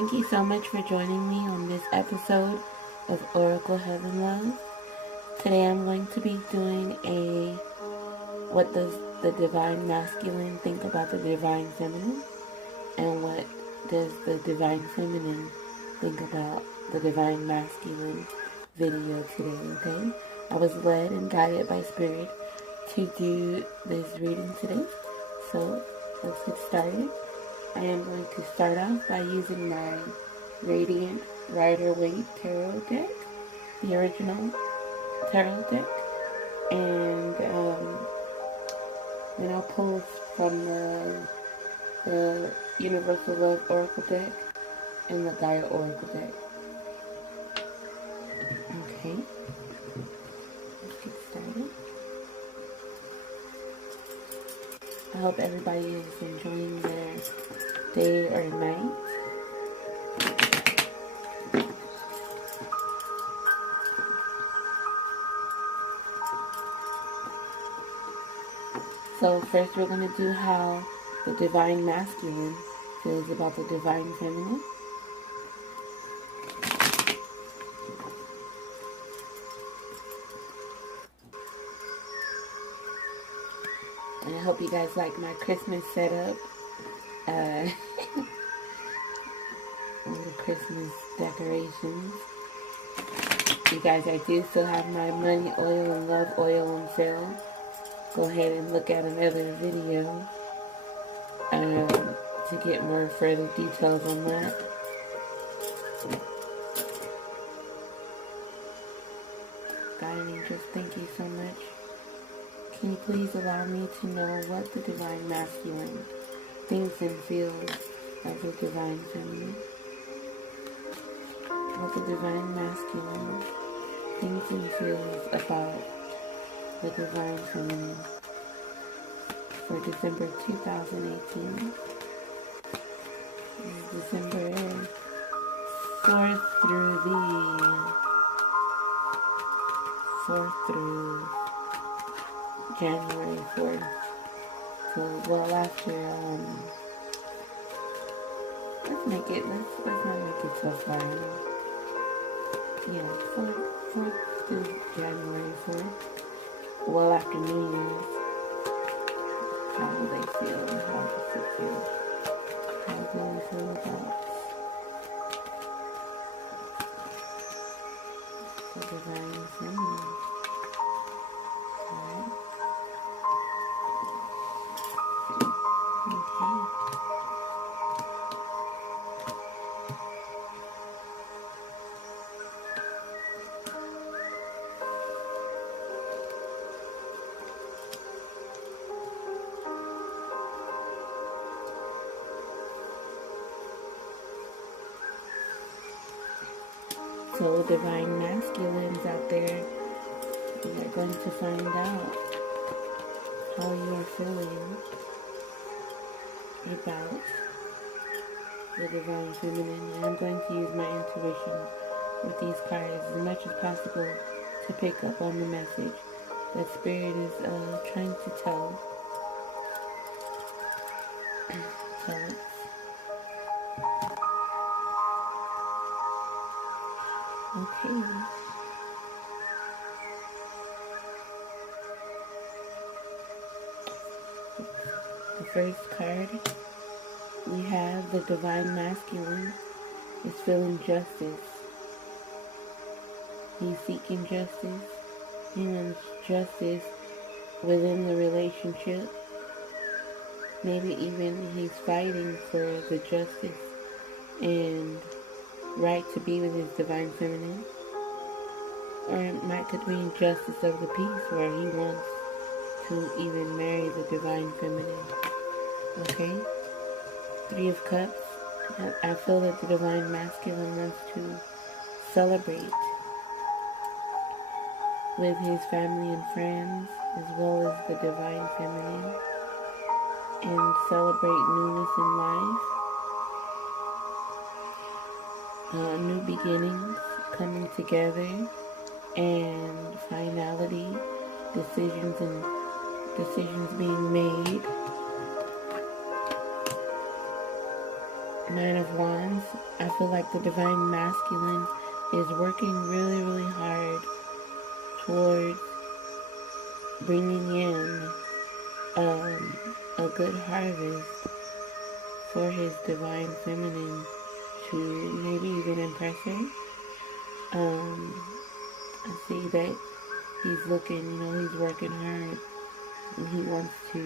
Thank you so much for joining me on this episode of Oracle Heaven Love. Today I'm going to be doing a what does the Divine Masculine think about the Divine Feminine, and what does the Divine Feminine think about the Divine Masculine video today, okay? I was led and guided by Spirit to do this reading today, so let's get started. I am going to start off by using my Radiant Rider-Waite Tarot deck, the original tarot deck, and then I'll pull from the Universal Love Oracle deck and the Gaia Oracle deck. Okay, let's get started. I hope everybody is enjoying their day or night. So first we're going to do how the Divine Masculine feels about the Divine Feminine. And I hope you guys like my Christmas setup. All the Christmas decorations. You guys, I do still have my Money Oil and Love Oil on sale. Go ahead and look at another video to get more further details on that. Guiding angels, thank you so much. Can you please allow me to know what the Divine Masculine thinks and feels of the Divine Feminine? What the Divine Masculine thinks and feels about the Divine Feminine for December 2018. December 4th through January 4th. So, well, after, let's not make it so far. Yeah, 4th through January 4th. Well, after New Year's. How do they feel? How does it feel? How do we feel about the Divine Feminine? Alright. Okay. So, Divine Masculines out there, you're going to find out how you are feeling about the Divine Feminine. And I'm going to use my intuition with these cards as much as possible to pick up on the message that Spirit is trying to tell us. Okay. The first card, we have the Divine Masculine is feeling justice. He's seeking justice. He wants justice within the relationship. Maybe even he's fighting for the justice and right to be with his Divine Feminine. Or it could be justice of the peace, where he wants to even marry the Divine Feminine. Okay? 3 of Cups. I feel that the Divine Masculine wants to celebrate with his family and friends, as well as the Divine Feminine, and celebrate newness in life. New beginnings coming together, and finality, decisions being made. 9 of Wands, I feel like the divine masculine is working really, really hard towards bringing in a good harvest for his divine feminine to maybe even impress her. I see that he's looking, he's working hard, and he wants to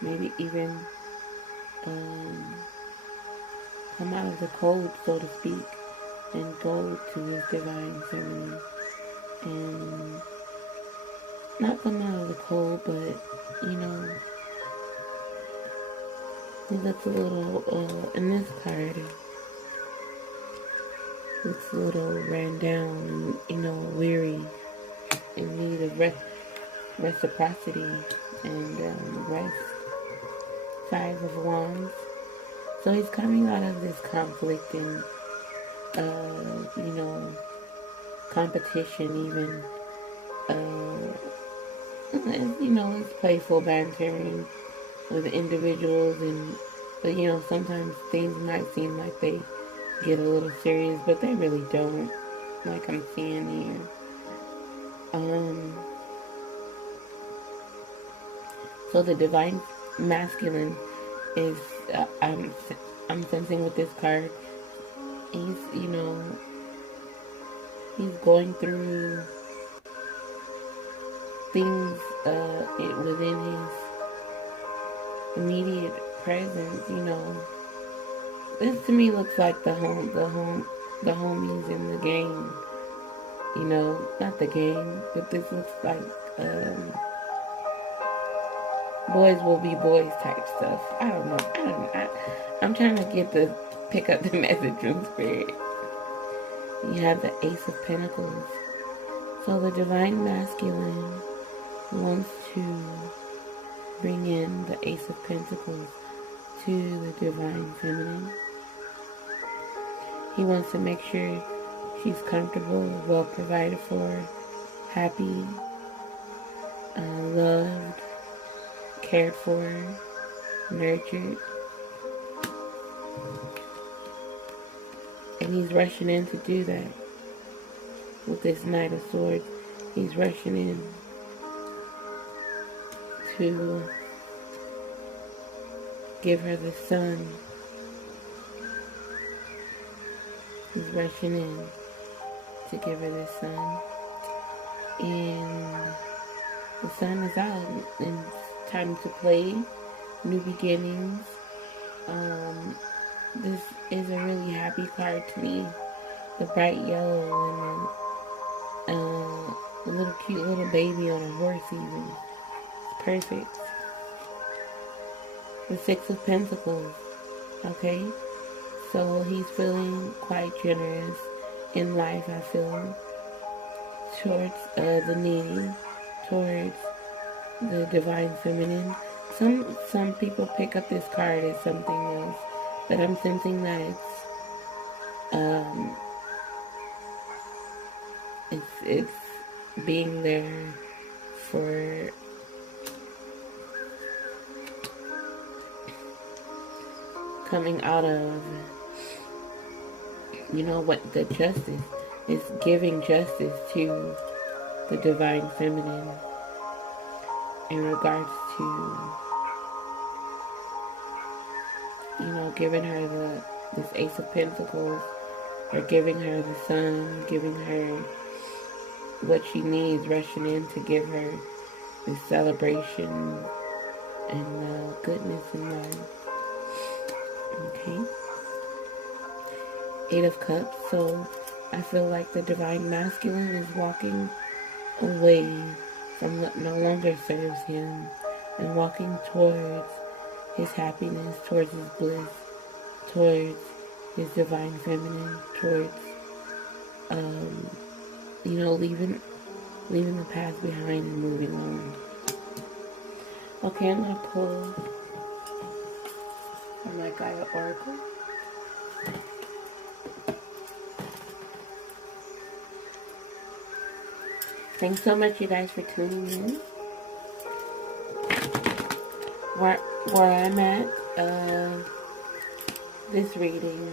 maybe even come out of the cold, so to speak, and go to his divine feminine. And not come out of the cold, but, he looks a little, in this card, looks a little ran down and, weary, in need of reciprocity and rest. 5 of Wands. So he's coming out of this conflict and, competition even. It's playful bantering with individuals, but sometimes things might seem like they get a little serious, but they really don't, like I'm seeing here. So the divine masculine is, I'm sensing with this card, he's going through things within his immediate presence. This to me looks like the homies in the game. Not the game, but this looks like boys will be boys type stuff. I don't know. I'm trying to pick up the message from spirit. You have the Ace of Pentacles. So the divine masculine wants to bring in the Ace of Pentacles to the divine feminine. He wants to make sure she's comfortable, well provided for, happy, loved, cared for, nurtured. And he's rushing in to do that. With this Knight of Swords, he's rushing in to give her the sun. He's rushing in to give her the sun. And the sun is out, and it's time to play, new beginnings. This is a really happy card to me. The bright yellow and a little cute little baby on a horse even. It's perfect. The 6 of Pentacles. Okay? So he's feeling quite generous in life, I feel. Towards the needy. Towards the divine feminine. Some people pick up this card as something else. But I'm sensing that it's being there for coming out of what the justice is, giving justice to the divine feminine in regards to giving her this Ace of Pentacles, or giving her the sun, giving her what she needs, rushing in to give her this celebration and goodness in life. Okay. 8 of Cups. So I feel like the divine masculine is walking away from what no longer serves him and walking towards his happiness, towards his bliss, towards his divine feminine, towards, leaving the past behind and moving on. Okay, I'm going to pull from my Gaia Oracle. Thanks so much, you guys, for tuning in. Where I'm at, this reading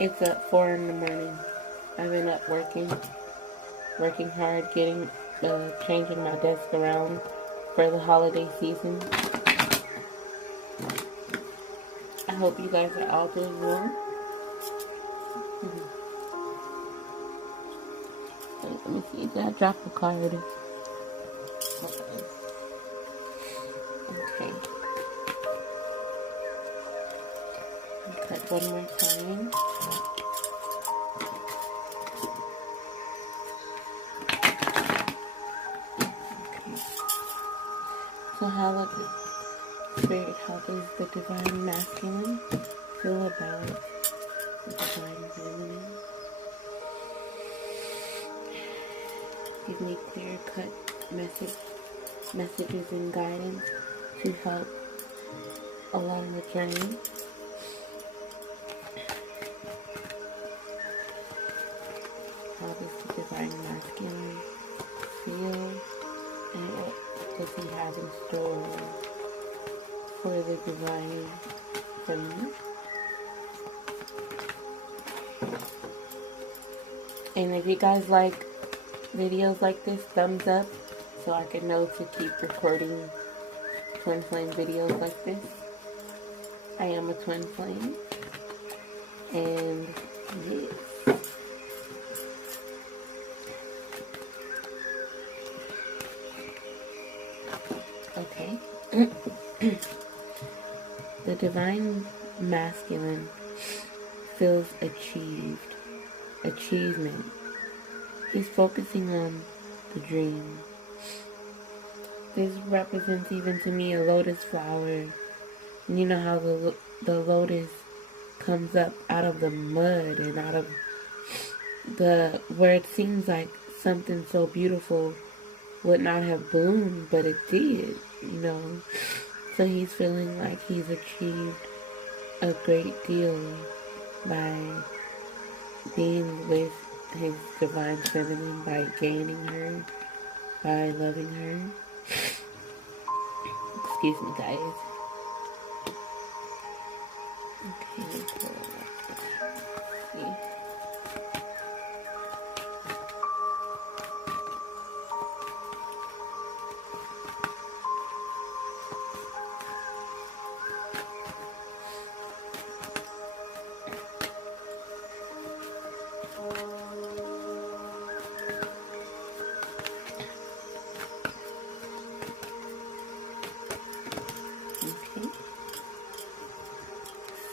It's at 4 in the morning. I've been up working hard, changing my desk around for the holiday season. I hope you guys are all doing well. Wait, let me see. Did I drop the card? Okay. Cut one more time. Okay. So how does the divine masculine feel about the divine feminine? Give me clear-cut messages and guidance to help along the journey. How does the divine masculine feel, and what does he have in store for the divine feminine? And if you guys like videos like this, thumbs up so I can know to keep recording twin flame videos like this. I am a twin flame, and yes. Okay. The divine masculine feels achievement. He's focusing on the dream. This represents even to me a lotus flower. And you know how the lotus comes up out of the mud and out of where it seems like something so beautiful would not have bloomed, but it did, you know. So he's feeling like he's achieved a great deal by being with his divine feminine, by gaining her, by loving her. Excuse me, guys. Okay, so let's see.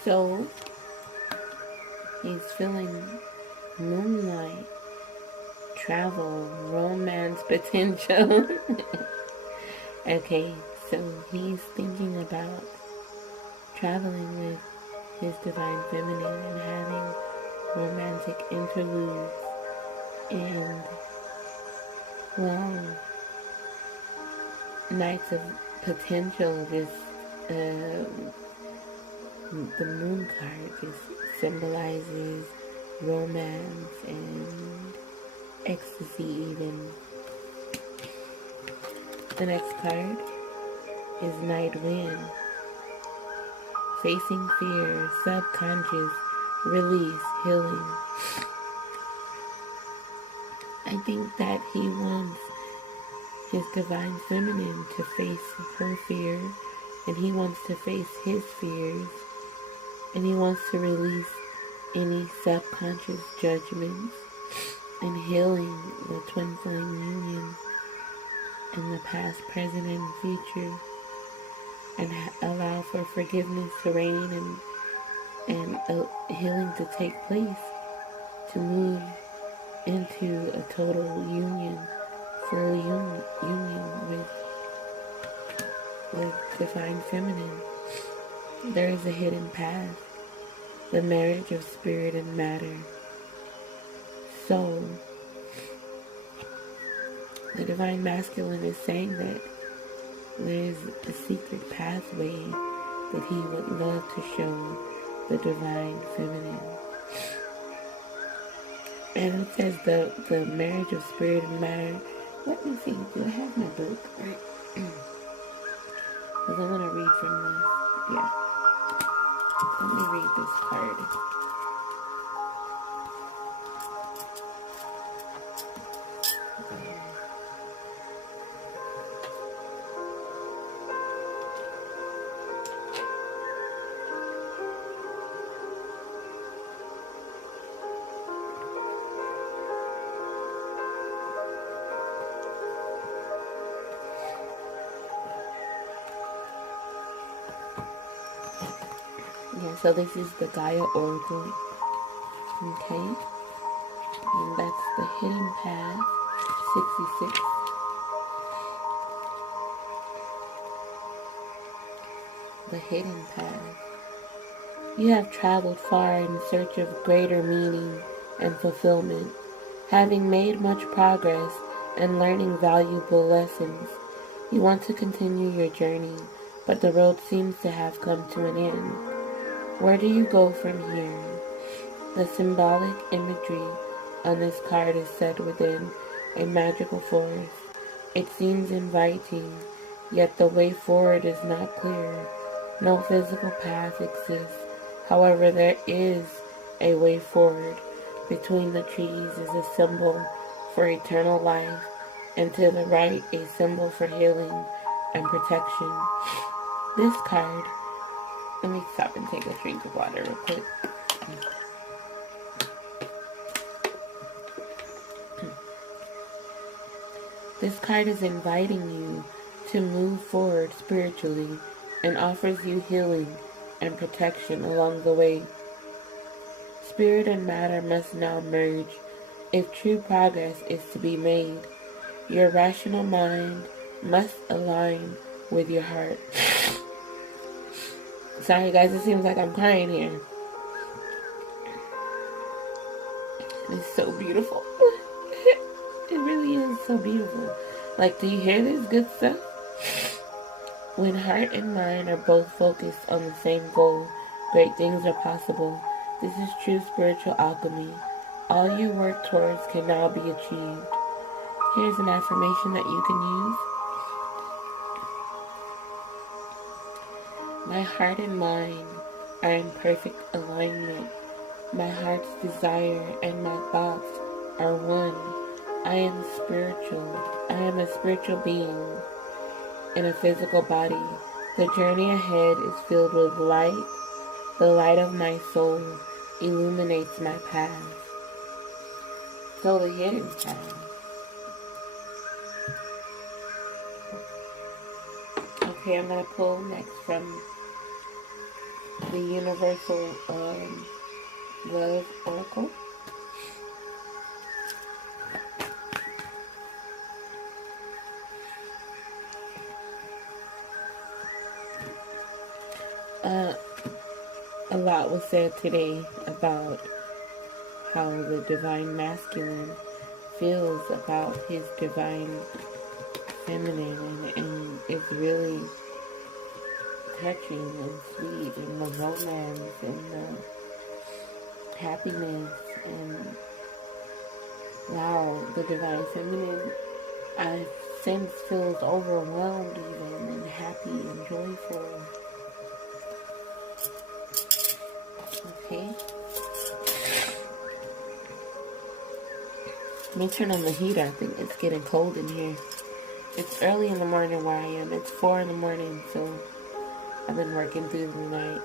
So, he's feeling moonlight, travel, romance potential. Okay, so he's thinking about traveling with his divine feminine and having romantic interludes and long nights of potential. The moon card just symbolizes romance and ecstasy even. The next card is Night Wind. Facing fear, subconscious, release, healing. I think that he wants his divine feminine to face her fear, and he wants to face his fears. And he wants to release any subconscious judgments and healing the twin flame union in the past, present, and future, and allow for forgiveness to reign and healing to take place, to move into a total union, full union with divine feminine. There is a hidden path, the marriage of spirit and matter. So, the divine masculine is saying that there is a secret pathway that he would love to show the divine feminine. And it says the marriage of spirit and matter. Let me see, do I have my book? Because I'm going to read from this. Yeah. Let me read this card. Yeah, so this is the Gaia Oracle. Okay. And that's the hidden path, 66. The hidden path. You have traveled far in search of greater meaning and fulfillment, having made much progress and learning valuable lessons. You want to continue your journey, but the road seems to have come to an end. Where do you go from here? The symbolic imagery on this card is set within a magical forest. It seems inviting, yet the way forward is not clear. No physical path exists. However, there is a way forward. Between the trees is a symbol for eternal life, and to the right a symbol for healing and protection. This card, let me stop and take a drink of water real quick. This card is inviting you to move forward spiritually and offers you healing and protection along the way. Spirit and matter must now merge if true progress is to be made. Your rational mind must align with your heart. Sorry guys, it seems like I'm crying here. It's so beautiful. It really is so beautiful. Like, do you hear this good stuff? When heart and mind are both focused on the same goal, great things are possible. This is true spiritual alchemy. All you work towards can now be achieved. Here's an affirmation that you can use. My heart and mind are in perfect alignment. My heart's desire and my thoughts are one. I am spiritual. I am a spiritual being in a physical body. The journey ahead is filled with light. The light of my soul illuminates my path. So the hidden path. Okay, I'm going to pull next from the Universal Love Oracle. A lot was said today about how the divine masculine feels about his divine feminine, and it's really touching and sweet, and the romance and the happiness, and wow, the divine feminine, I sense, feels overwhelmed even, and happy and joyful. Okay. Let me turn on the heater. I think it's getting cold in here. It's early in the morning where I am. It's 4 in the morning, so I've been working through the night.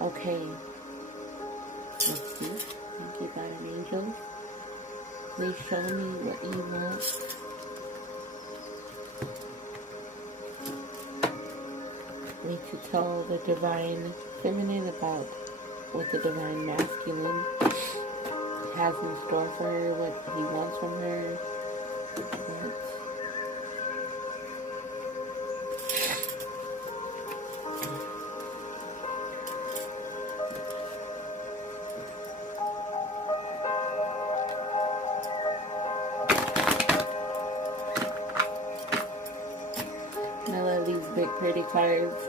Okay. Let's see. Thank you, God and angels. Please show me what you want. I need to tell the divine feminine about what the divine masculine has in store for her, what he wants from her. I love these big pretty cards.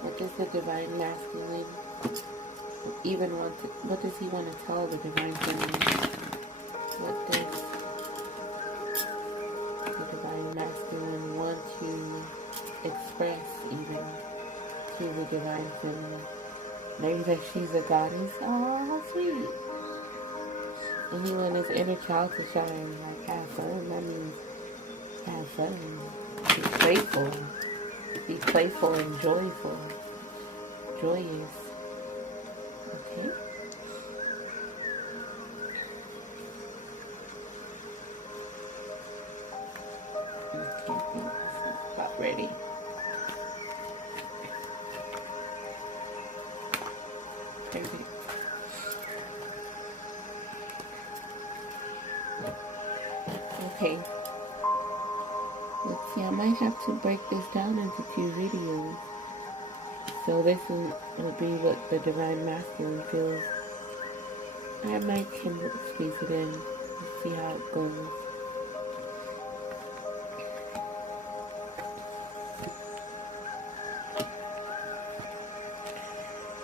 What does the divine masculine even want to, what does he want to tell the divine feminine? What does the divine masculine want to express even to the divine feminine? Maybe that she's a goddess. Oh, how sweet. And he wants his inner child to shine, like have fun. That means have fun. Be playful. Be playful and joyful. Joyous. Okay. ready. Perfect. Okay. Let's see, I might have to break this down into 2 videos. So this will be what the Divine Masculine feels. I might can squeeze it in and see how it goes.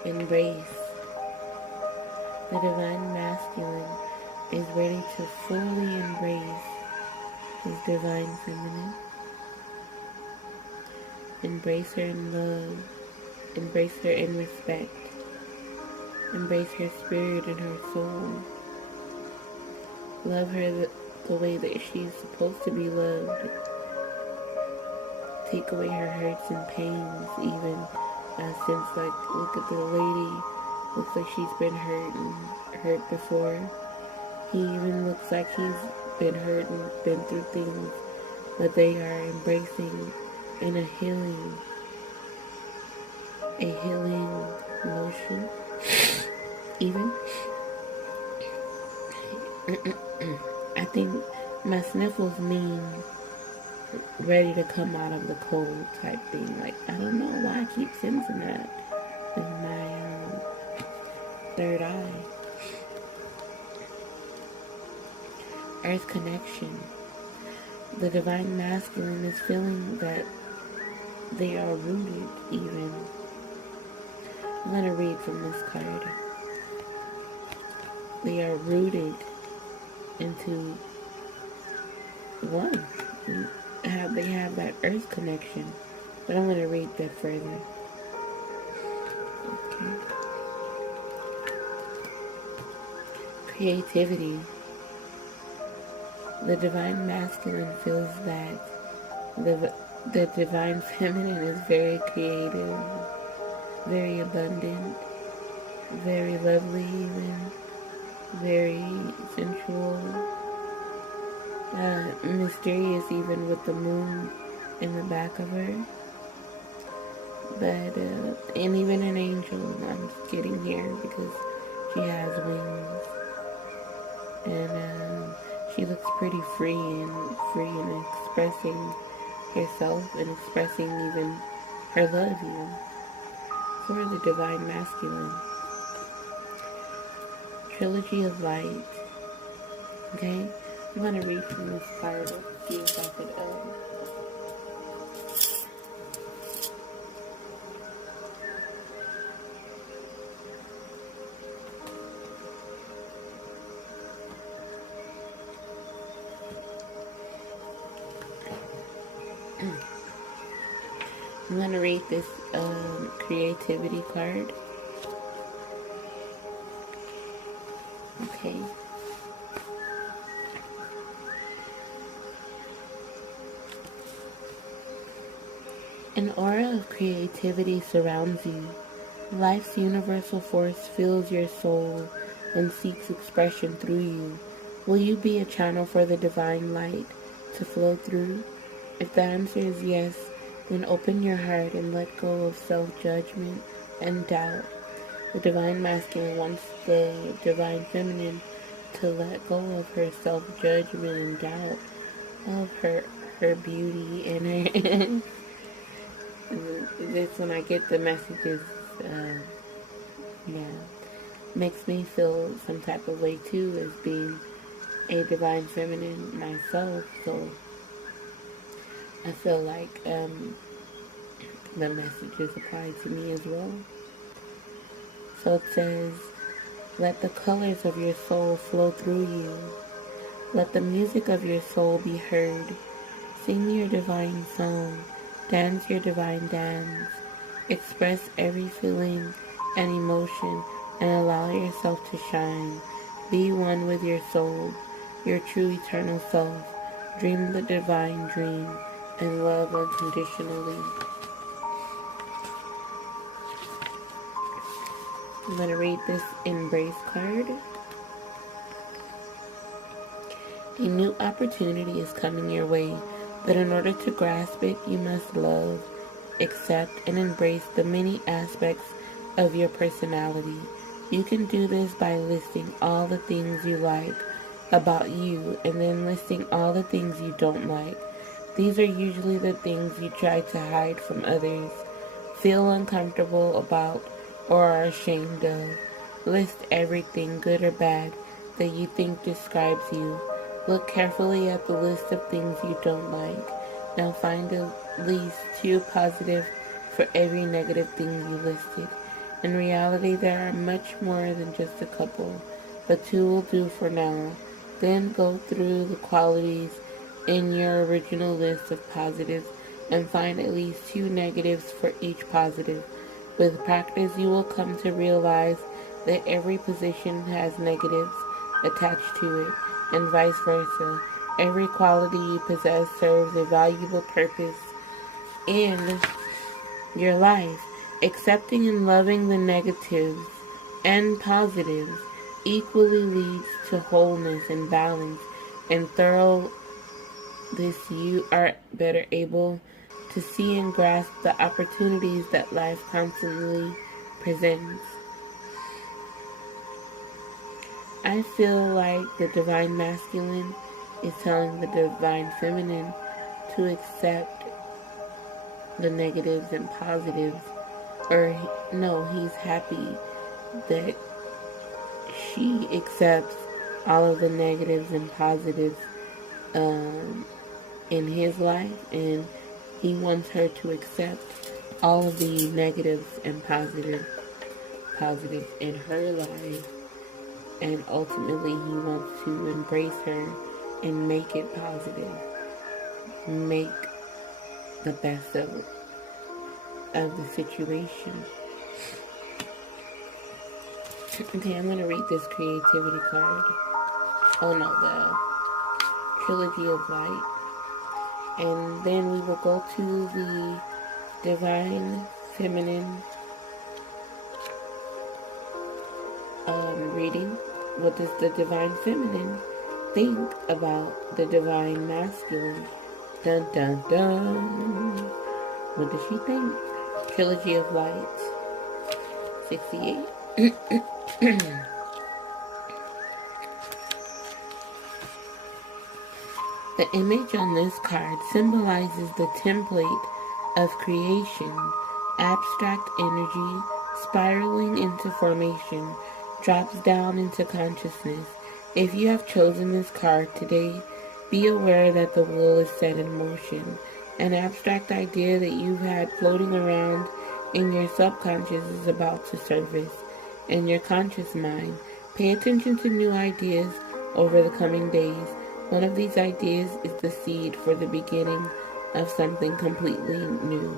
Embrace. The Divine Masculine is ready to fully embrace his Divine Feminine. Embrace her in love. Embrace her in respect. Embrace her spirit and her soul. Love her the way that she's supposed to be loved. Take away her hurts and pains, even since, like, look at the lady. Looks like she's been hurt before. He even looks like he's been hurt and been through things, but they are embracing in a healing motion. Even I think my sniffles mean ready to come out of the cold type thing. Like, I don't know why I keep sensing that in my third eye. Earth connection. The Divine Masculine is feeling that they are rooted even. I'm going to read from this card. They are rooted into one. They have that earth connection. But I'm going to read that further. Okay. Creativity. The Divine Masculine feels that the Divine Feminine is very creative, very abundant, very lovely even, very sensual, mysterious even with the moon in the back of her. But, and even an angel, I'm just getting here because she has wings. And she looks pretty free and expressing herself and expressing even her love even for the Divine Masculine. Trilogy of Light. Okay, I'm going to read from this card. Let's see if I could I'm going to read this creativity card. Okay. An aura of creativity surrounds you. Life's universal force fills your soul and seeks expression through you. Will you be a channel for the divine light to flow through? If the answer is yes, then open your heart and let go of self-judgment and doubt. The Divine Masculine wants the Divine Feminine to let go of her self-judgment and doubt of her beauty and her this, when I get the messages, makes me feel some type of way too, as being a Divine Feminine myself. So I feel like the messages apply to me as well. So it says, let the colors of your soul flow through you. Let the music of your soul be heard. Sing your divine song. Dance your divine dance. Express every feeling and emotion and allow yourself to shine. Be one with your soul, your true eternal self. Dream the divine dream and love unconditionally. I'm going to read this embrace card. A new opportunity is coming your way. But in order to grasp it, you must love, accept, and embrace the many aspects of your personality. You can do this by listing all the things you like about you and then listing all the things you don't like. These are usually the things you try to hide from others, feel uncomfortable about, or are ashamed of. List everything, good or bad, that you think describes you. Look carefully at the list of things you don't like. Now find at least two positive for every negative thing you listed. In reality, there are much more than just a couple, but two will do for now. Then go through the qualities in your original list of positives and find at least two negatives for each positive. With practice, you will come to realize that every position has negatives attached to it, and vice versa. Every quality you possess serves a valuable purpose in your life. Accepting and loving the negatives and positives equally leads to wholeness and balance, and through this you are better able to see and grasp the opportunities that life constantly presents. I feel like the divine masculine is telling the divine feminine to accept the negatives and positives, or no, he's happy that she accepts all of the negatives and positives in his life, and he wants her to accept all of the negatives and positives in her life, and ultimately he wants to embrace her and make it positive, make the best of the situation. Okay, I'm gonna read this creativity card. Oh no, the Trilogy of Light. And then we will go to the Divine Feminine reading. What does the Divine Feminine think about the Divine Masculine? Dun dun dun. What does she think? Trilogy of Light. 68. The image on this card symbolizes the template of creation, abstract energy spiraling into formation, drops down into consciousness. If you have chosen this card today, be aware that the wheel is set in motion. An abstract idea that you've had floating around in your subconscious is about to surface in your conscious mind. Pay attention to new ideas over the coming days. One of these ideas is the seed for the beginning of something completely new.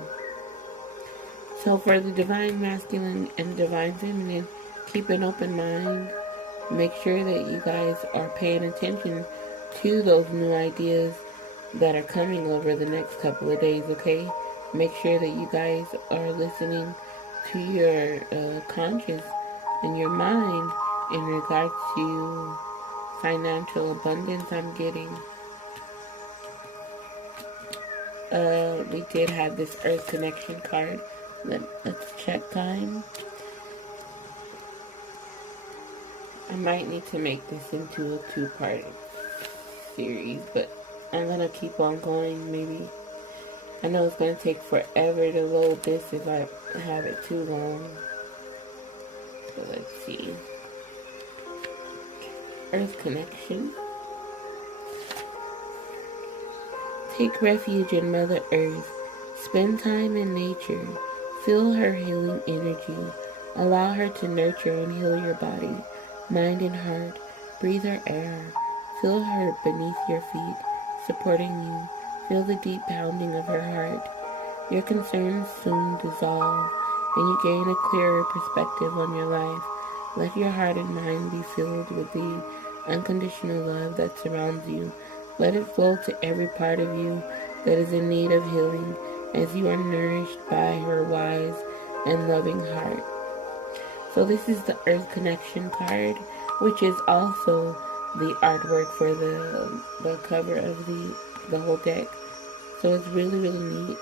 So for the Divine Masculine and Divine Feminine, keep an open mind. Make sure that you guys are paying attention to those new ideas that are coming over the next couple of days, okay? Make sure that you guys are listening to your conscious and your mind in regards to financial abundance. I'm getting we did have this Earth Connection card. Let's check time. I might need to make this into a 2-part series, but I'm gonna keep on going. Maybe I know it's gonna take forever to load this if I have it too long. So let's see. Earth Connection. Take refuge in Mother Earth. Spend time in nature. Feel her healing energy. Allow her to nurture and heal your body, mind, and heart. Breathe her air. Feel her beneath your feet, supporting you. Feel the deep pounding of her heart. Your concerns soon dissolve, and you gain a clearer perspective on your life. Let your heart and mind be filled with the unconditional love that surrounds you. Let it flow to every part of you that is in need of healing, as you are nourished by her wise and loving heart. So this is the Earth Connection card, which is also the artwork for the cover of the whole deck. So it's really, really neat.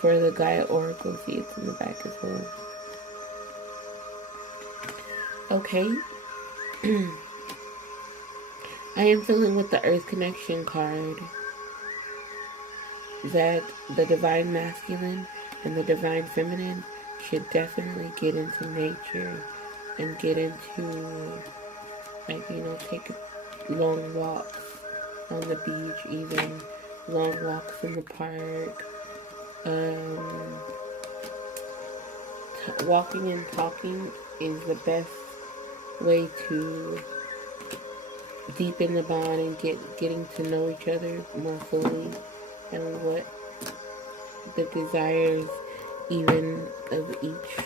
For the Gaia Oracle, see it's in the back as well. Okay. I am feeling with the Earth Connection card that the Divine Masculine and the Divine Feminine should definitely get into nature and get into, like, take long walks on the beach, even long walks in the park. Walking and talking is the best way to deepen the bond and getting to know each other more fully, and what the desires even of each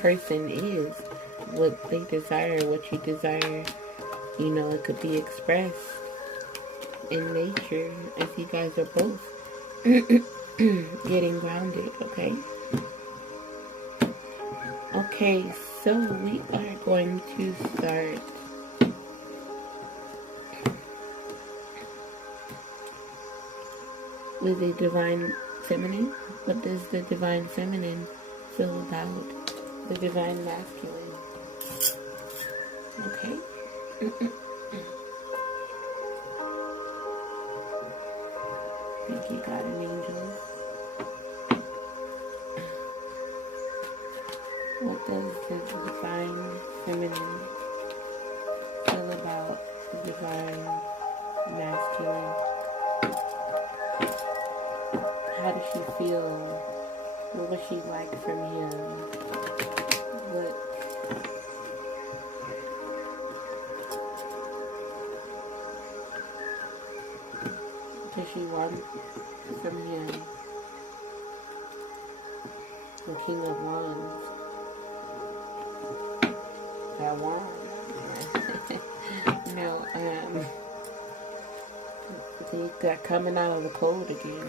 person is, what they desire, what you desire. It could be expressed in nature if you guys are both getting grounded. Okay, so we are going to start with the Divine Feminine. What does the Divine Feminine feel about the Divine Masculine? Okay. Thank you, God and angels. What does the Divine Feminine feel about the Divine Masculine? How does she feel? What would she like from him? What does she want from him? The King of Wands. That wand. They got coming out of the cold again.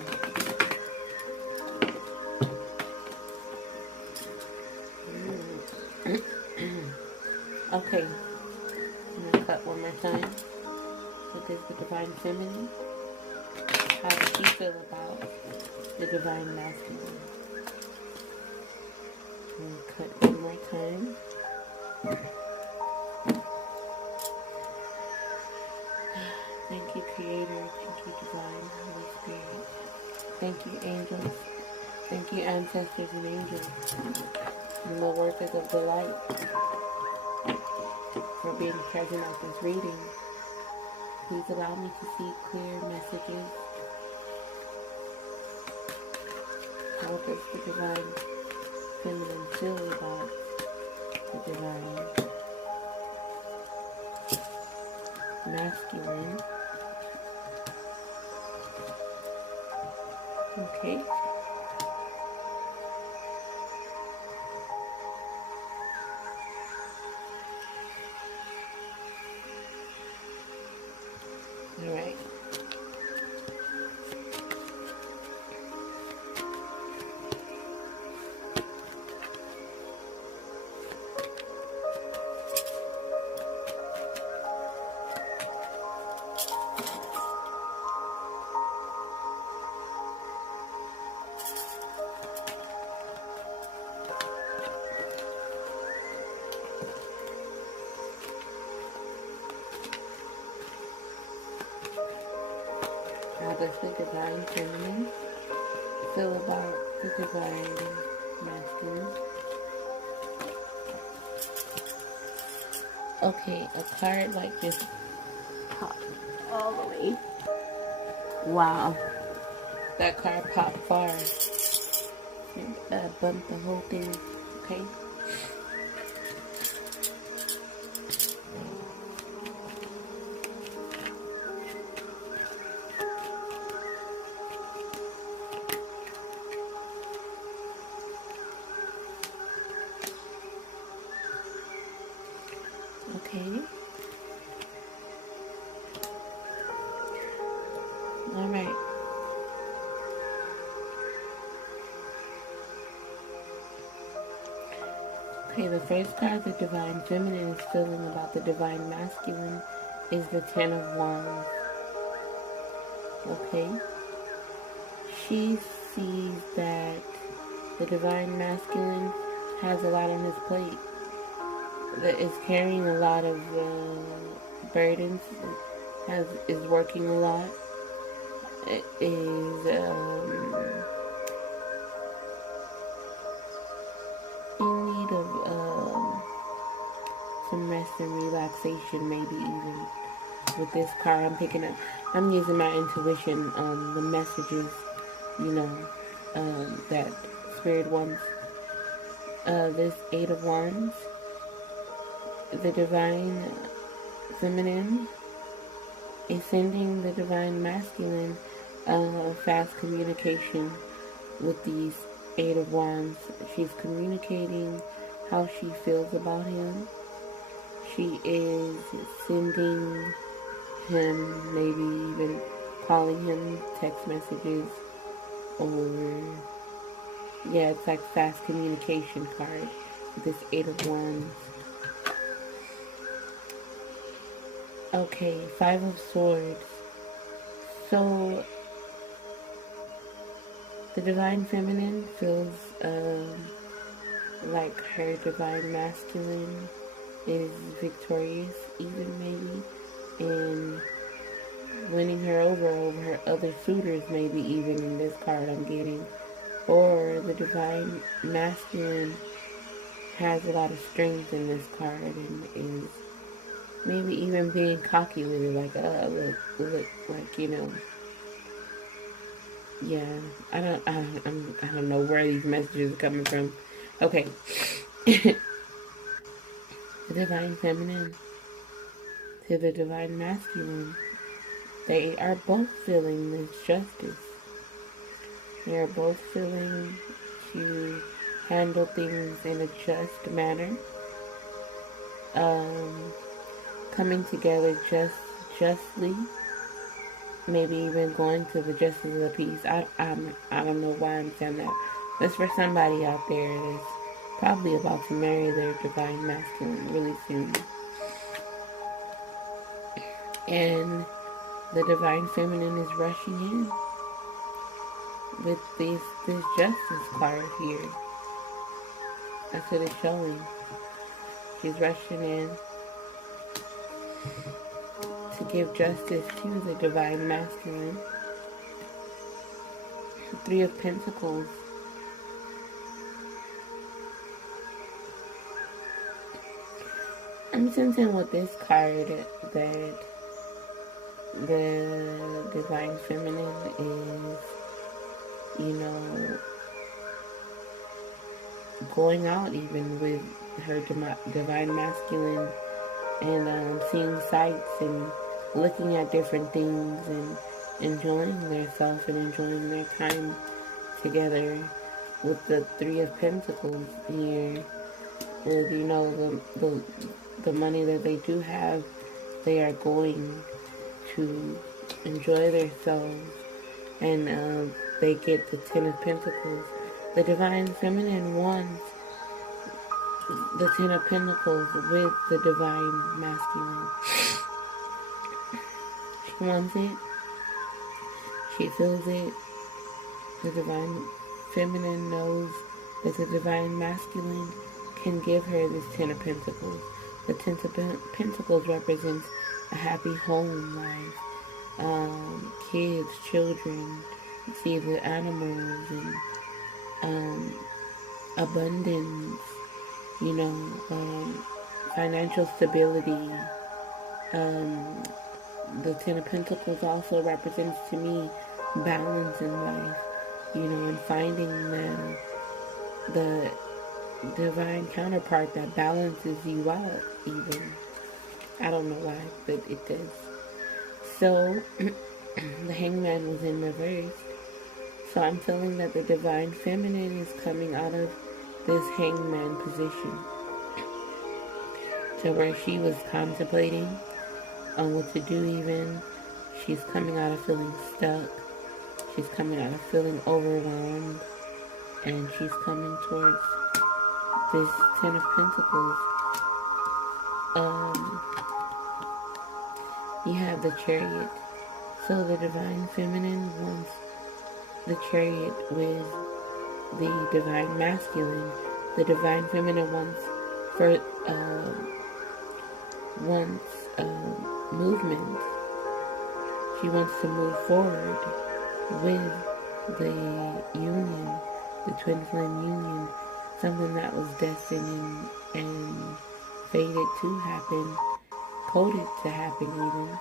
Okay. I'm gonna cut one more time. What is the Divine Feminine? How does she feel about the Divine Masculine? I'm gonna cut one more time. Thank you, Creator. Thank you, Divine Holy Spirit. Thank you, angels. Thank you, ancestors and angels, and the workers of the light, for being present at this reading. Please allow me to see clear messages. How does the Divine Feminine feel about the Divine Masculine? Okay. All right. How does the Divine Feminine feel about the Divine Masculine? Okay, a card like this popped all the way. Wow. That card popped far. Bumped the whole thing. Okay. Okay. All right. Okay, the first card, the Divine Feminine, is feeling about the Divine Masculine, is the Ten of Wands. Okay? She sees that the Divine Masculine has a lot on his plate, that is carrying a lot of burdens, is working a lot, is in need of some rest and relaxation, maybe even. With this card I'm picking up, I'm using my intuition on the messages, that Spirit wants. This Eight of Wands, the Divine Feminine is sending the Divine Masculine fast communication with these Eight of Wands. She's communicating how she feels about him. She is sending him, maybe even calling him, text messages, or it's like fast communication card with this Eight of Wands. Okay, Five of Swords. So the Divine Feminine feels like her Divine Masculine is victorious, even maybe, in winning her over her other suitors, maybe even in this card I'm getting. Or the Divine Masculine has a lot of strength in this card and is maybe even being cocky with it, like, look, like, I don't know where these messages are coming from. Okay. The Divine Feminine to the Divine Masculine, they are both feeling this justice. They are both feeling to handle things in a just manner. Coming together justly. Maybe even going to the justice of the peace. I don't know why I'm saying that. That's for somebody out there that's probably about to marry their Divine Masculine really soon. And the Divine Feminine is rushing in with this justice card here. That's what it's showing. She's rushing in to give justice to the Divine Masculine. The Three of Pentacles. I'm sensing with this card that the Divine Feminine is, going out even with her Divine Masculine and seeing sights and looking at different things and enjoying themselves and enjoying their time together with the Three of Pentacles here. With, the money that they do have, they are going to enjoy themselves, and they get the Ten of Pentacles. The Divine Feminine wants the Ten of Pentacles with the Divine Masculine. She wants it. She feels it. The Divine Feminine knows that the Divine Masculine can give her this Ten of Pentacles. The Ten of Pentacles represents a happy home life, kids, children, see the animals, and abundance, financial stability. The Ten of Pentacles also represents to me balance in life, and finding the divine counterpart that balances you out even. I don't know why, but it does. So, the Hangman was in reverse. So I'm feeling that the Divine Feminine is coming out of this Hangman position to where she was contemplating on what to do even. She's coming out of feeling stuck. She's coming out of feeling overwhelmed. And she's coming towards this Ten of Pentacles. you have the Chariot. So the Divine Feminine wants the Chariot with the Divine Masculine. The Divine Feminine for wants movement. She wants to move forward with the union, the twin flame union, something that was destined and fated to happen, coded to happen even,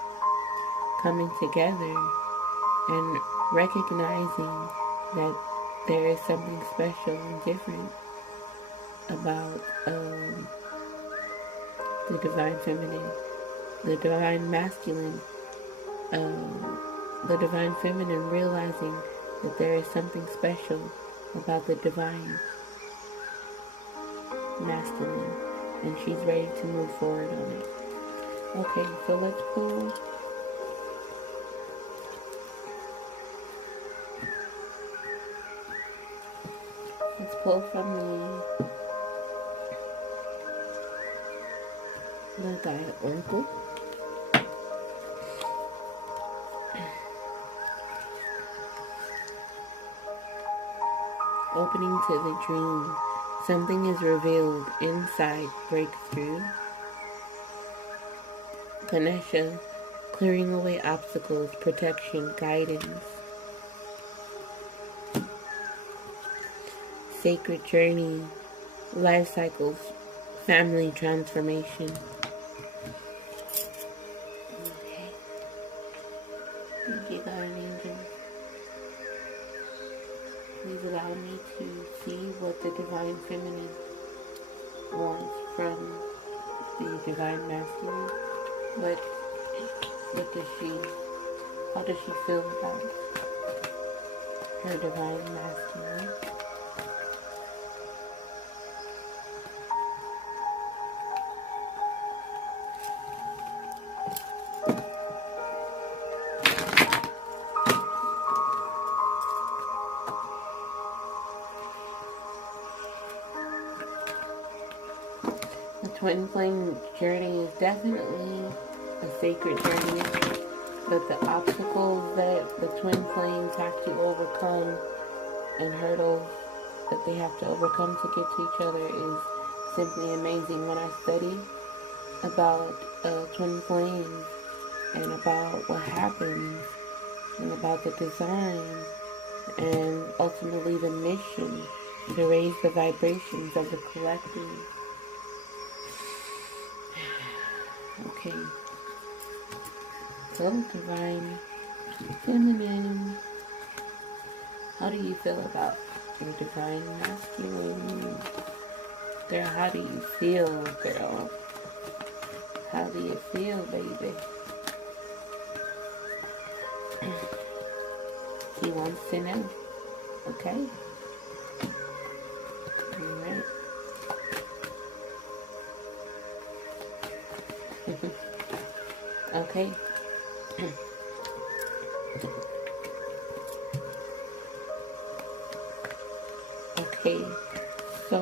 coming together and recognizing that there is something special and different about the Divine Feminine, the Divine Masculine, the Divine Feminine realizing that there is something special about the Divine Masculine, and she's ready to move forward on it. Okay, so let's pull from the Gaia Oracle. Opening to the dream. Something is revealed inside breakthrough. Ganesha, clearing away obstacles, protection, guidance. Sacred journey, life cycles, family transformation. Okay. Thank you, Guardian Angel. Please allow me to see what the Divine Feminine wants from the Divine Masculine. How does she feel about her Divine Masculine? Twin flame journey is definitely a sacred journey, but the obstacles that the twin flames have to overcome and hurdles that they have to overcome to get to each other is simply amazing. When I study about twin flames and about what happens and about the design and ultimately the mission to raise the vibrations of the collective. Okay, so Divine Feminine, how do you feel about your Divine Masculine? Girl, how do you feel, girl? How do you feel, baby? He wants to know, okay? Alright. Okay. Okay. So,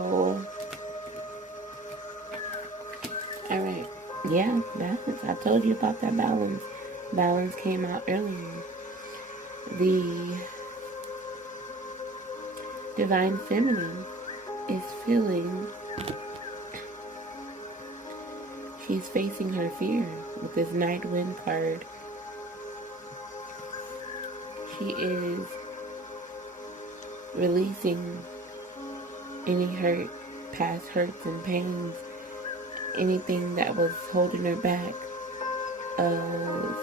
alright. Yeah, balance. I told you about that balance. Balance came out earlier. The Divine Feminine is feeling. She's facing her fear with this Night Wind card. She is releasing any past hurts and pains, anything that was holding her back,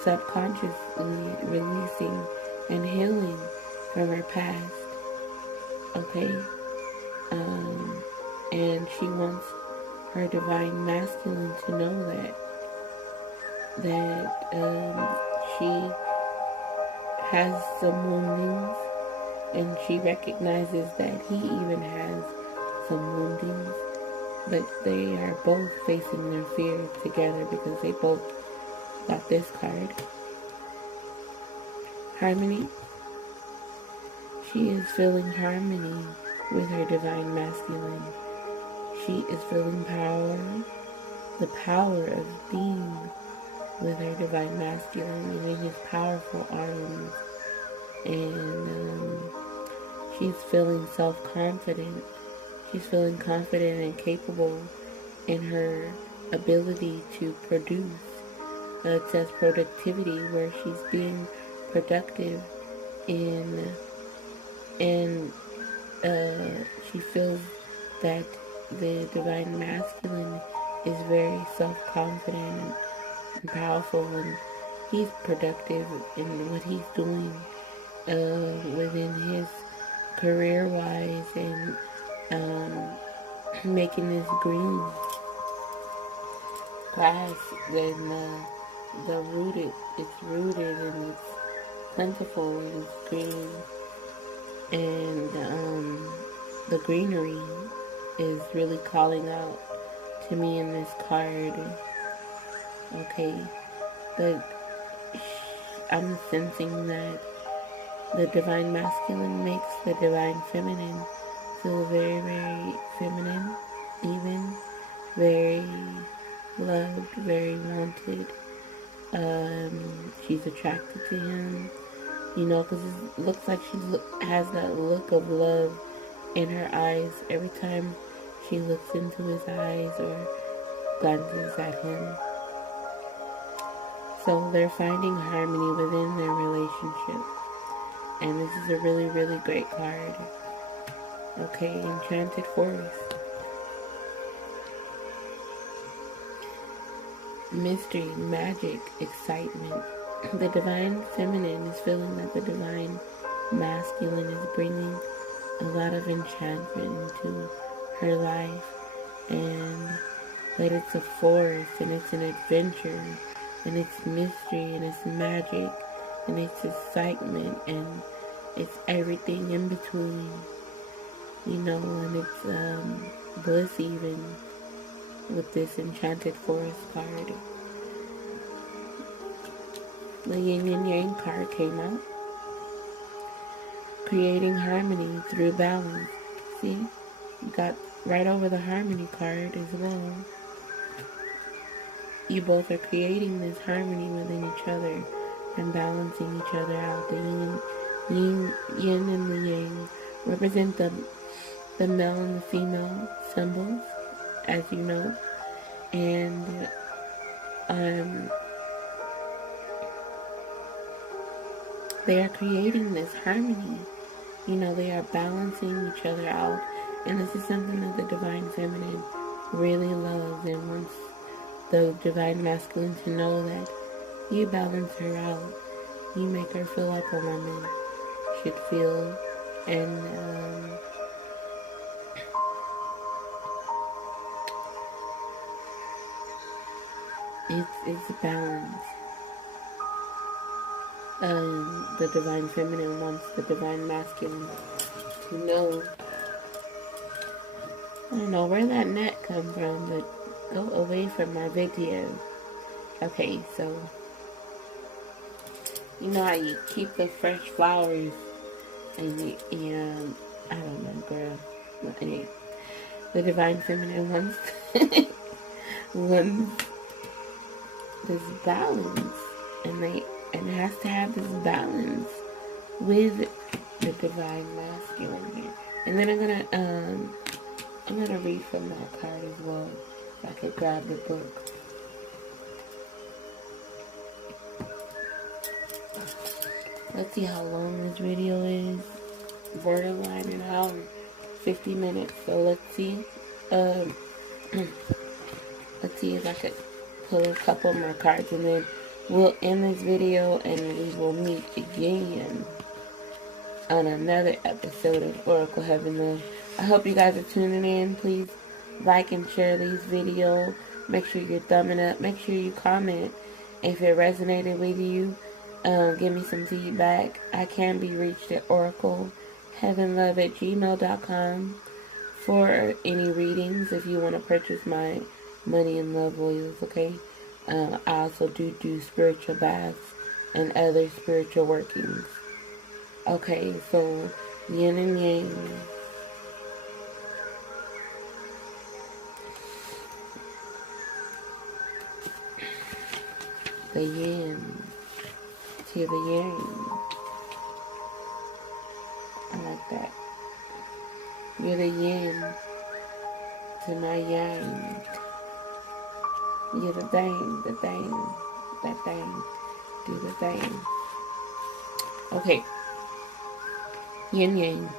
subconsciously releasing and healing from her past. Okay? And she wants her Divine Masculine to know that she has some woundings, and she recognizes that he even has some woundings, but they are both facing their fear together because they both got this card. Harmony. She is feeling harmony with her Divine Masculine. She is feeling power, the power of being with her divine masculine and in his powerful arms. And she's feeling self-confident. She's feeling confident and capable in her ability to produce. It says productivity, where she's being productive and she feels that the divine masculine is very self-confident and powerful, and he's productive in what he's doing within his career-wise, and making this green grass. Then it's rooted and it's plentiful and it's green, and the greenery is really calling out to me in this card. Okay, I'm sensing that the divine masculine makes the divine feminine feel very, very feminine, even very loved, very wanted. She's attracted to him, because it looks like she has that look of love in her eyes every time she looks into his eyes or glances at him. So they're finding harmony within their relationship. And this is a really, really great card. Okay, Enchanted Forest. Mystery, magic, excitement. The divine feminine is feeling that the divine masculine is bringing a lot of enchantment into her life, and that it's a forest, and it's an adventure, and it's mystery, and it's magic, and it's excitement, and it's everything in between, and it's bliss even with this Enchanted Forest card. The Yin and Yang card came out. Creating harmony through balance. See? You got right over the harmony card as well. You both are creating this harmony within each other and balancing each other out. The yin and the yang represent the male and the female symbols, as you know. And they are creating this harmony. They are balancing each other out. And this is something that the divine feminine really loves and wants the divine masculine to know, that you balance her out. You make her feel like a woman should feel. And it's a balance. The divine feminine wants the divine masculine to know. I don't know where that net come from, but go away from my video. Okay, so you know how you keep the fresh flowers, and I don't know, girl. But anyway, the divine feminine wants this balance, and it has to have this balance with the divine masculine here. And then I'm gonna read from that card as well, so I could grab the book. Let's see how long this video is. Borderline an hour, 50 minutes. So let's see. Let's see if I could pull a couple more cards, and then we'll end this video, and we will meet again on another episode of Oracle Heaven Love. I hope you guys are tuning in. Please like and share these videos. Make sure you're thumbing up. Make sure you comment if it resonated with you. Give me some feedback. I can be reached at oracleheavenlove@gmail.com for any readings if you want to purchase my money and love oils, okay? I also do spiritual baths and other spiritual workings. Okay, so yin and yang. the yin to the yang. I like that. You're the yin to my yang. You're the thing, that thing, do the thing. Okay. Yin yang,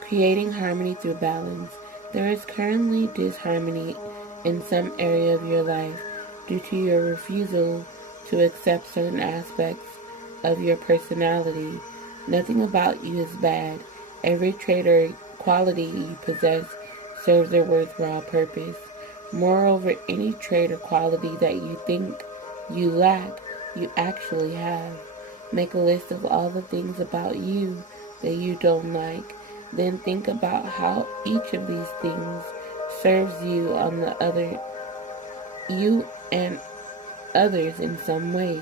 creating harmony through balance. There is currently disharmony in some area of your life due to your refusal to accept certain aspects of your personality. Nothing about you is bad. Every trait or quality you possess serves a worthwhile purpose. Moreover, any trait or quality that you think you lack, you actually have. Make a list of all the things about you that you don't like. Then think about how each of these things serves you on the other, you and others in some way.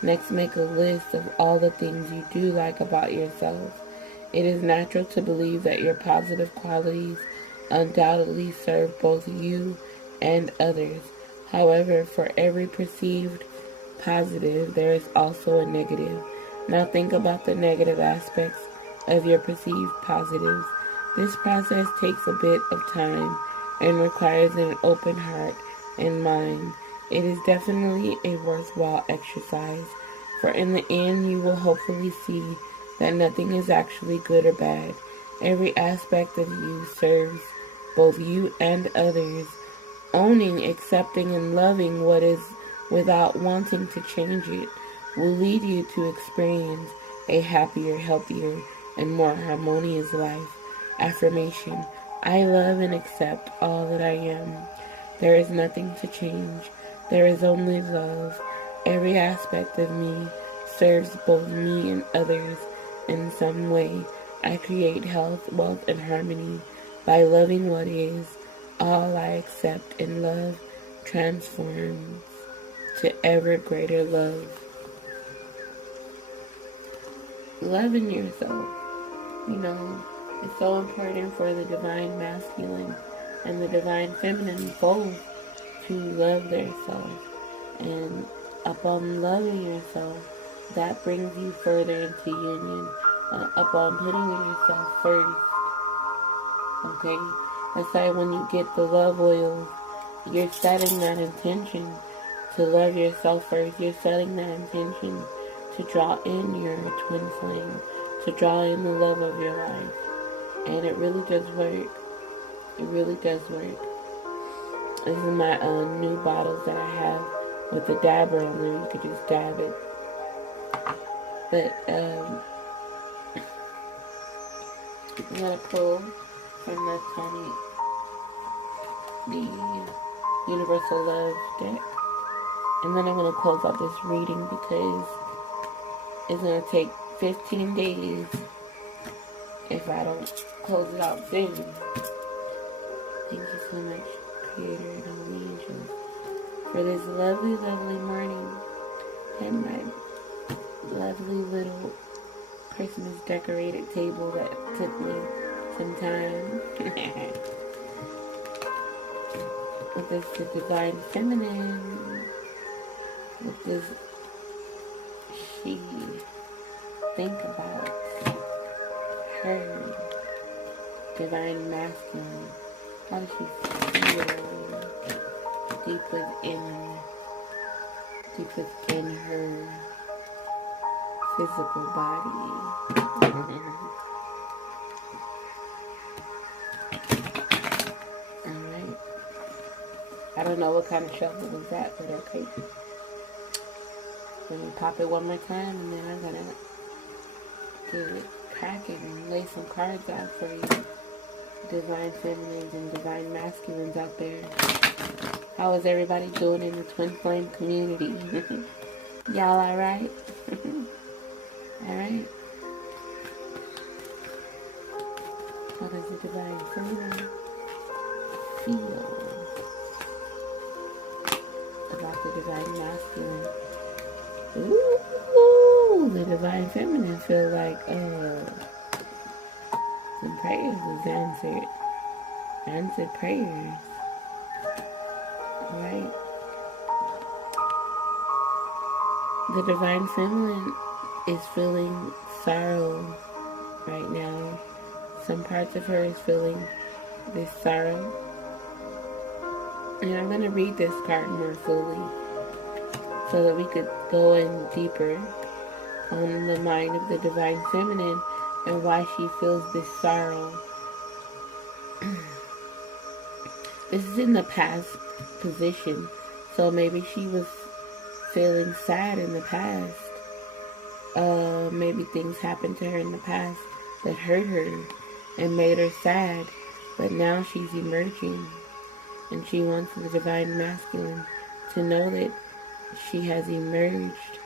Next, make a list of all the things you do like about yourself. It is natural to believe that your positive qualities undoubtedly serve both you and others. However, for every perceived positive, there is also a negative. Now think about the negative aspects of your perceived positives. This process takes a bit of time and requires an open heart and mind. It is definitely a worthwhile exercise, for in the end you will hopefully see that nothing is actually good or bad. Every aspect of you serves both you and others. Owning, accepting, and loving what is without wanting to change it will lead you to experience a happier, healthier, and more harmonious life. Affirmation: I love and accept all that I am. There is nothing to change. There is only love. Every aspect of me serves both me and others in some way. I create health, wealth, and harmony by loving what is. All I accept and love transforms to ever greater love. Loving yourself. You know, it's so important for the divine masculine and the divine feminine both to love themselves. And upon loving yourself, that brings you further into union. Upon putting yourself first. Okay? That's why when you get the love oil, you're setting that intention to love yourself first. You're setting that intention to draw in your twin flame, to draw in the love of your life. And it really does work. It really does work. This is my new bottles that I have with the dabber on there. You could just dab it. But I'm gonna pull from the Universal Love deck, and then I'm gonna close out this reading because it's gonna take 15 days if I don't close it out soon. Thank you so much, Creator and all the angels, for this lovely, lovely morning and my lovely little Christmas decorated table that took me some time. With this the divine feminine, with this she, think about her divine masculine. How does she feel deep within her physical body? Alright. I don't know what kind of shuffle was that, but okay. Let me pop it one more time, and then I'm gonna get it cracking and lay some cards out for you, divine feminines and divine masculines out there. How is everybody doing in the twin flame community? Y'all alright? Alright? How does the divine feminine feel about the divine masculine? Ooh, the divine feminine feel like some prayers was answered. Answered prayers. Alright. The divine feminine is feeling sorrow right now. Some parts of her is feeling this sorrow. And I'm going to read this card more fully so that we could go in deeper on the mind of the divine feminine and why she feels this sorrow. This is in the past position, so maybe she was feeling sad in the past. Maybe things happened to her in the past that hurt her and made her sad, but now she's emerging, and she wants the divine masculine to know that she has emerged,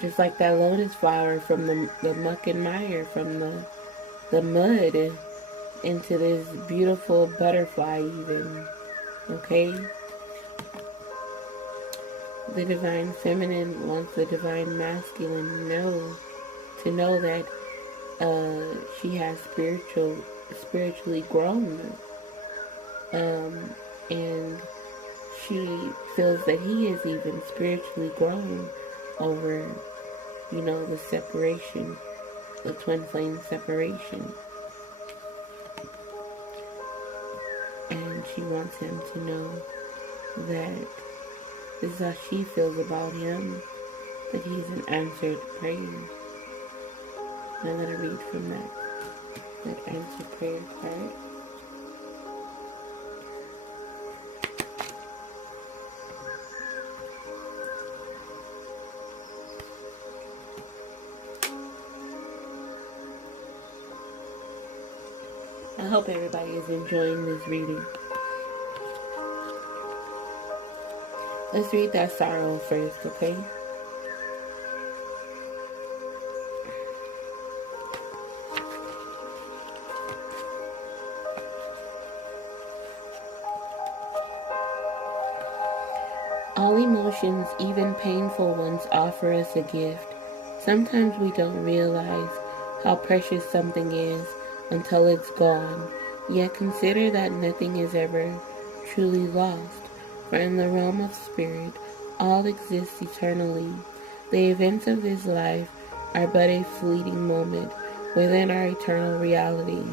just like that lotus flower from the muck and mire, from the mud into this beautiful butterfly even. Okay? The divine feminine wants the divine masculine to know that she has spiritually grown, and she feels that he is even spiritually grown over, the separation, the twin flame separation. And she wants him to know that this is how she feels about him, that he's an answered prayer. And I'm going to read from that answered prayer card. I hope everybody is enjoying this reading. Let's read that sorrow first, okay? All emotions, even painful ones, offer us a gift. Sometimes we don't realize how precious something is until it's gone. Yet consider that nothing is ever truly lost. For in the realm of spirit, all exists eternally. The events of this life are but a fleeting moment within our eternal reality.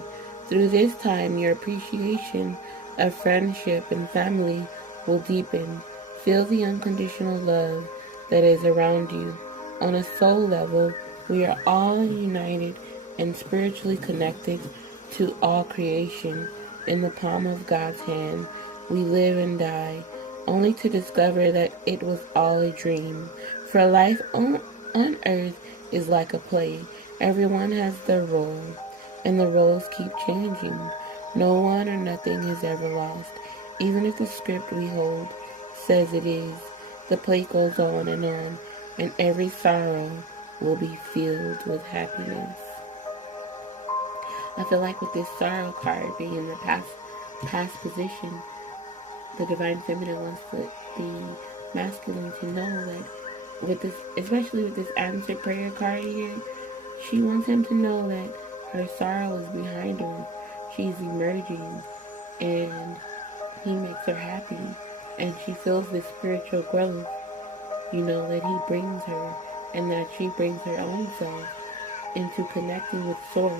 Through this time, your appreciation of friendship and family will deepen. Feel the unconditional love that is around you. On a soul level, we are all united and spiritually connected to all creation. In the palm of God's hand, we live and die, only to discover that it was all a dream. For life on earth is like a play. Everyone has their role, and the roles keep changing. No one or nothing is ever lost. Even if the script we hold says it is, the play goes on, and every sorrow will be filled with happiness. I feel like with this sorrow card being in the past position, the divine feminine wants the masculine to know that with this, especially with this answered prayer card here, she wants him to know that her sorrow is behind her. She's emerging, and he makes her happy, and she feels this spiritual growth, that he brings her, and that she brings her own self into connecting with Source,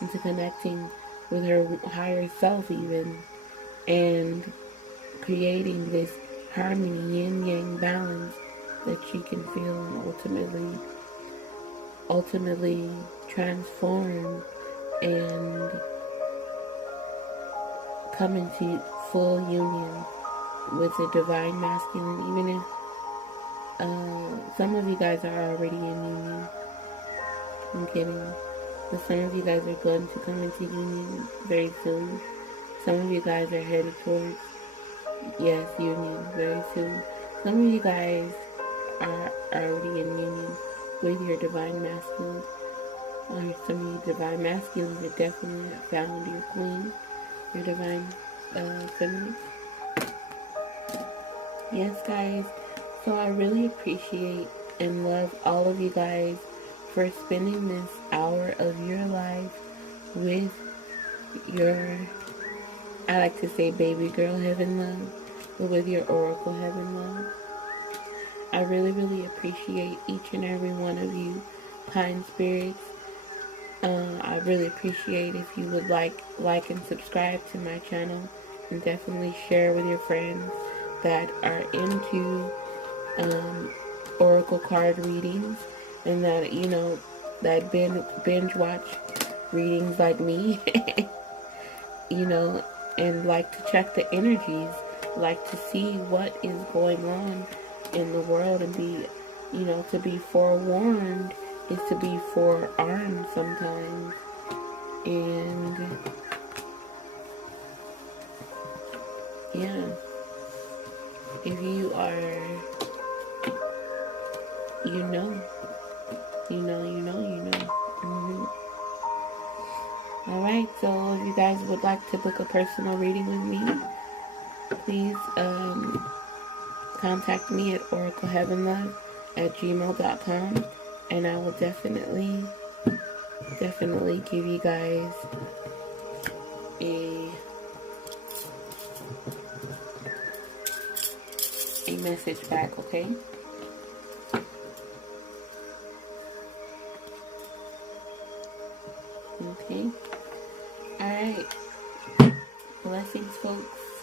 into connecting with her higher self even, and creating this harmony, yin-yang balance that she can feel and ultimately transform and come into full union with the divine masculine, even if some of you guys are already in union. I'm kidding. But some of you guys are going to come into union very soon. Some of you guys are headed towards, yes, union very soon. Some of you guys are already in union with your divine masculine. Or some of you divine masculines have definitely found your queen, your divine feminine. Yes, guys. So I really appreciate and love all of you guys for spending this hour of your life with your, I like to say baby girl Heaven Love, but with your Oracle Heaven Love. I really, really appreciate each and every one of you kind spirits. I really appreciate if you would like and subscribe to my channel, and definitely share with your friends that are into oracle card readings, and that that binge watch readings like me. And like to check the energies, like to see what is going on in the world, and be, to be forewarned is to be forearmed sometimes. And yeah, if you are, you know. Alright, so if you guys would like to book a personal reading with me, please contact me at oracleheavenlove@gmail.com, and I will definitely give you guys a message back, okay? Okay. Alright. Blessings, folks.